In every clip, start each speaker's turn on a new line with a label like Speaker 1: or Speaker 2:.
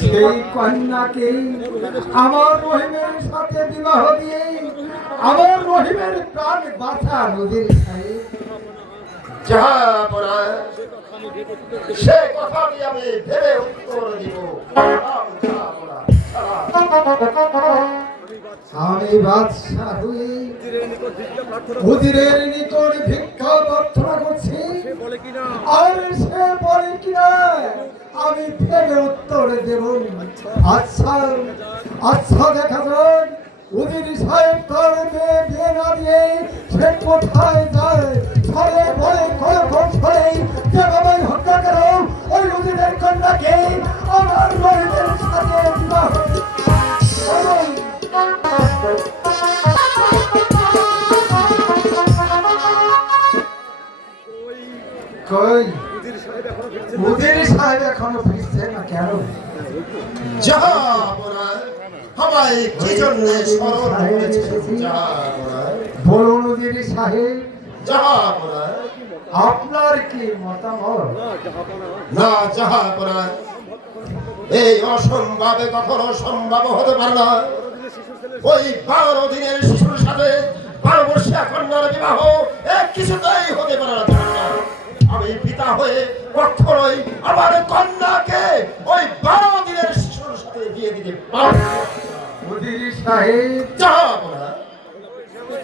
Speaker 1: সেই কন্যাকে আমার রহিমের সাথে বিবাহ দিয়ে আমার রহিমের প্রাণ বাঁচা নদীর
Speaker 2: যাহা পড়া সে কথাটি আমি ভেবে উত্তর দিব।
Speaker 1: আমি বাদশাহ হয়ে নিকট ভিক্ষা প্রার্থনা করছি। আর সে বলে কিনা? আমি ফেলে উত্তর দেব আচ্ছা আচ্ছা দেখা যাক। উদির সাহেব মেয়ে বিয়ে না দিয়ে সে কোথায় যায়? ছড়ে, বলে, করে কোন ছড়ে। যেভাবে হত্যা করো ওই উদিরের কন্যাকে আমার রহিতের সাথে বিবাহ
Speaker 2: যাহা পড়া আমায় কি জন্য স্মরণ করেছে? যাহা পড়া
Speaker 1: বড় নদীর সাহেব
Speaker 2: যাহা পড়া
Speaker 1: আপনার কি মতামত?
Speaker 2: না যাহা এই অসম্ভবে কখনো সম্ভব হতে পারে না। ওই বারো দিনের শিশুর সাথে বারো কন্যার বিবাহ এক কিছুতেই হতে পারে না। আমি পিতা হয়ে কখনোই আমার কন্যাকে ওই বারো দিনের শিশুর সাথে বিয়ে দিতে পারব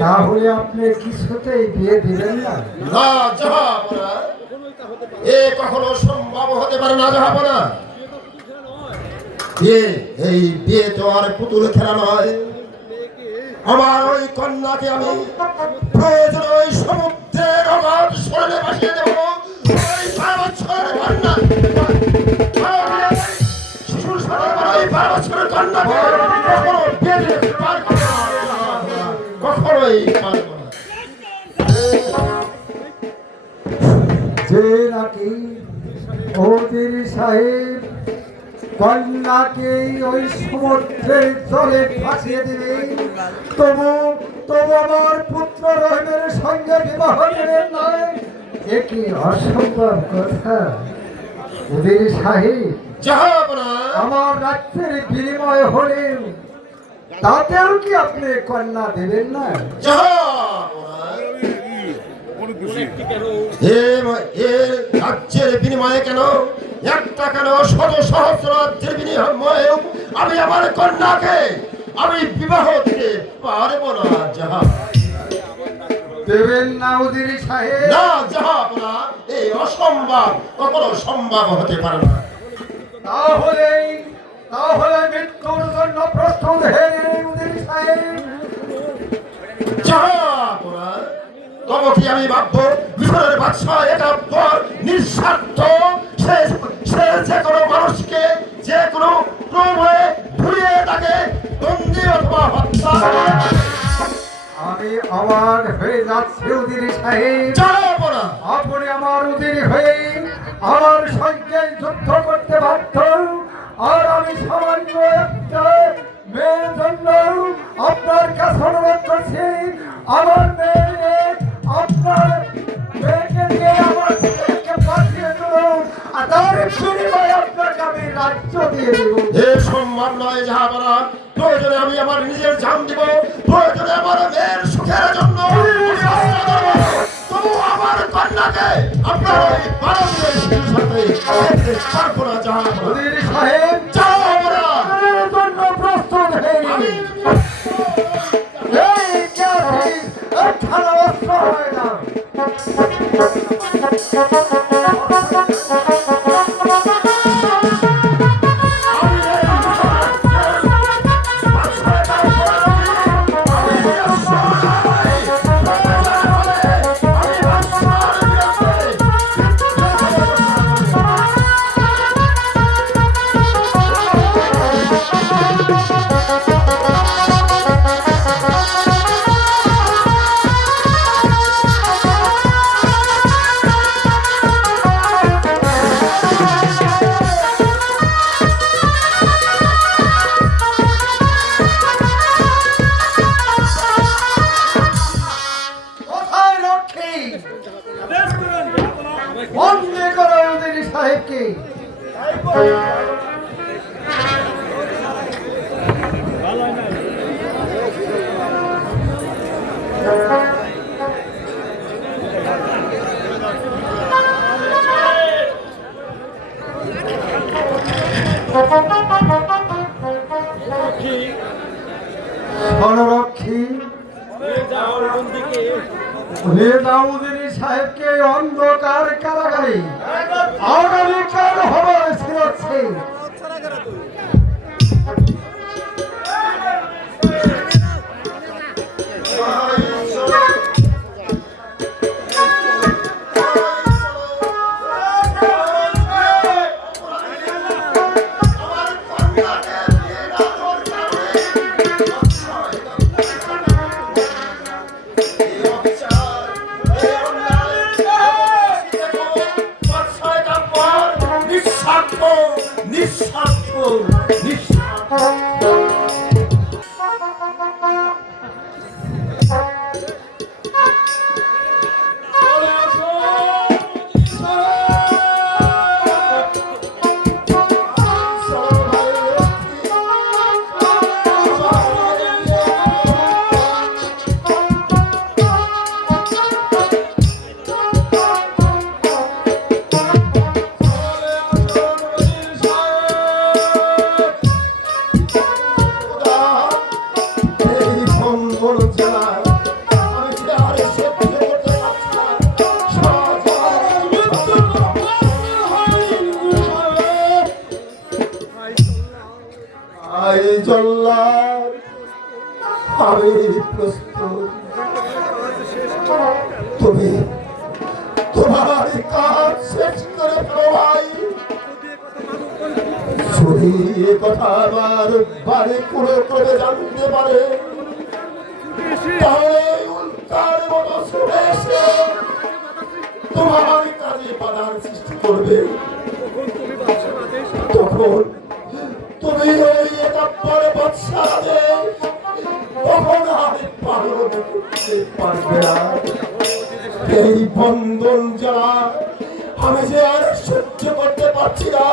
Speaker 1: তাহলে আপনি কিছুতেই বিয়ে দিবেন না?
Speaker 2: এ কখনো সম্ভব হতে পারে না বিয়ে এই বিয়ে তো আর পুতুল খেলা নয়। আমার ওই কন্যাকে আমি প্রয়োজন ওই সমুদ্রের অগাধ সরলে ভাসিয়ে দেব।
Speaker 1: যে সাহেব কন্যাকে ওই সমুদ্রের জলে ভাসিয়ে দিবে তবু তবু আমার পুত্র রহিমের সঙ্গে বিবাহ দেবেন নয় এ অসম্ভব কথা। মুদির সাহেব আমার রাজ্যের বিনিময় হলেও তাতেও কি আপনি কন্যা দেবেন না?
Speaker 2: হে রাজ্যের বিনিময়ে কেন? একটা কেন? শত সহস্র রাজ্যের বিনিময়ে আমি আমার কন্যাকে আমি বিবাহ দিতে পারব না যাহা
Speaker 1: দেবেন না উদির সাহেব।
Speaker 2: না যাহাবনা এই অসম্ভব কখনো সম্ভব হতে পারে না।
Speaker 1: তাহলে তাহলে মৃত্যুর জন্য প্রস্তুত গেলেন উদির সাহেব।
Speaker 2: তবে কি আমি ভাববো মিশরের বাদশাহ এটা পর নিঃস্বার্থ সে
Speaker 1: যাচ্ছি উদির সাহেব আপনি আমার উদির হয়ে আমার সঙ্গে যুদ্ধ করতে বাধ্য। আর আমি সামান্য একটা মেয়ের জন্য আপনার কাছে অনুরোধ করছি আমার মেয়ে আপনার মেয়েকে দিয়ে আমার ছেলেকে পাঠিয়ে আর তার বিনিময়ে আমি রাজ্য দিয়ে দেবো
Speaker 2: এ সম্ভব নয় যাহাবনা প্রয়োজনে আমি আমার নিজের জান দিব প্রয়োজনে আমার মেয়ের সুখের জন্য। তবু আমার কন্যাকে আপনার ওই সাথে পারব না
Speaker 1: উদির সাহেব
Speaker 2: তুমি তোমার কাজ শেষ করে কথা আমার বাড়ি করে করে জানতে পারে। মতো তোমার কাজে বাধার সৃষ্টি করবে। তখন পারবে না। এই বন্ধন যারা আমি যে আর সহ্য করতে পারছি না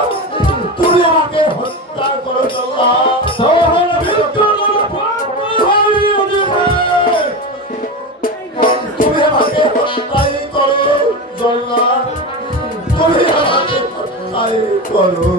Speaker 2: তুমি আমাকে হত্যা করো চল্লা তুমি আমাকে হত্যাই করো জল্লা। তুমি আমাকে হত্যাই করো।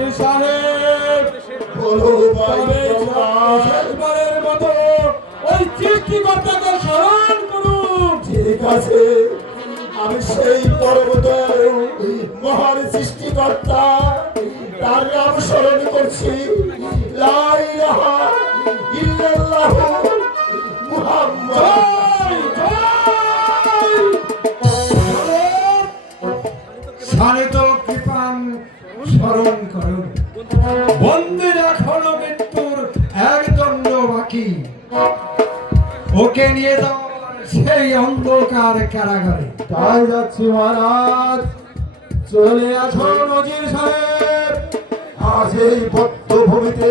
Speaker 1: সৃষ্টিকর্তাকে স্মরণ করুন।
Speaker 2: ঠিক আছে। আমি সেই পর্বত মহান সৃষ্টিকর্তা। তার নাম স্মরণ করছি।
Speaker 1: কারাগারে। তাই যাচ্ছি মহারাজ। চলে আসো নজির সাহেব।
Speaker 2: আজ এই বদ্ধভূমিতে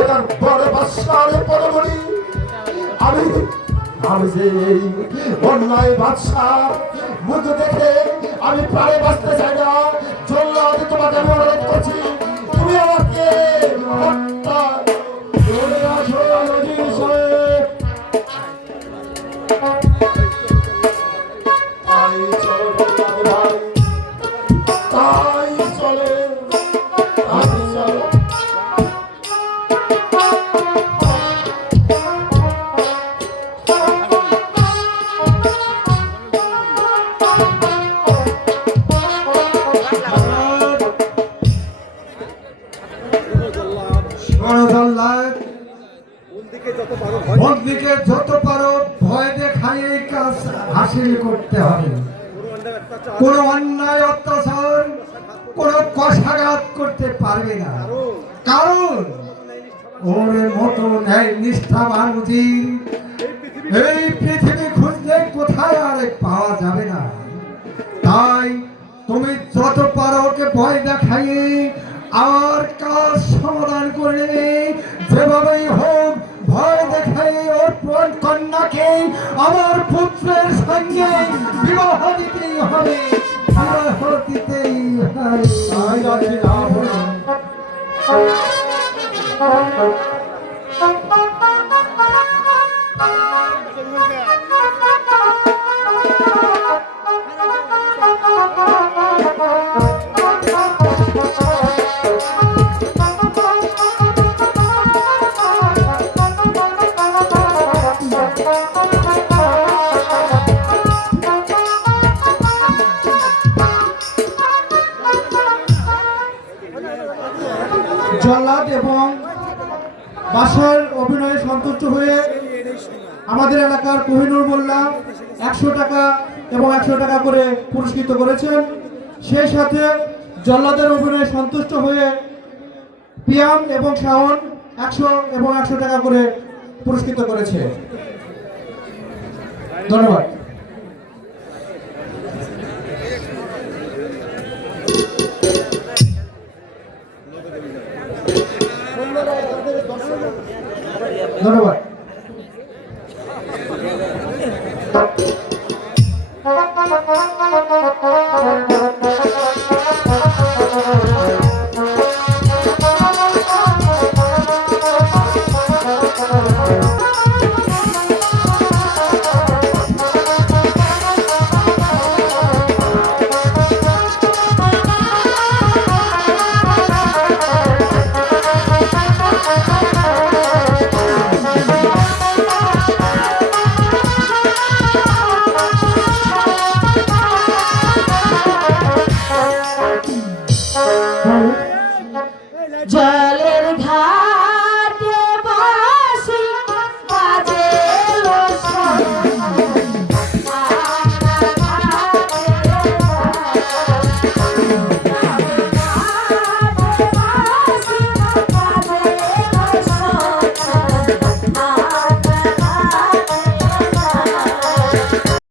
Speaker 2: এটার বড় বাদশার পরবরি আমি আমি যে এই অন্যায় বাদশাহ মুখ দেখে আমি পারে বাঁচতে চাই না।
Speaker 1: বন্দিকে যত পারো ভয় দেখাই কাজ হাসিল করতে হবে। কোন অন্যায়, অত্যাচার, কোন কষাঘাত করতে পারবে না। কারণ ওর মতো ন্যায় নিষ্ঠাবান উজির এই পৃথিবী খুঁজলে কোথায় আর পাওয়া যাবে না। তাই তুমি যত পারো ওকে ভয় দেখাইয়ে আমার কাজ সমাধান করে
Speaker 3: যেভাবেই হোক ভয় প্রাণ কন্যাকে আমার পুত্রের সঙ্গে বিবাহ দিতেই হবে। বিবাহ দিতেই হবে বাসার অভিনয়ে সন্তুষ্ট হয়ে আমাদের এলাকার কোহিনুর মোল্লা একশো টাকা এবং একশো টাকা করে পুরস্কৃত করেছেন। সেই সাথে জল্লাদের অভিনয়ে সন্তুষ্ট হয়ে পিয়াম এবং শাওন একশো এবং একশো টাকা করে পুরস্কৃত করেছে। ধন্যবাদ। ধন্যবাদ জল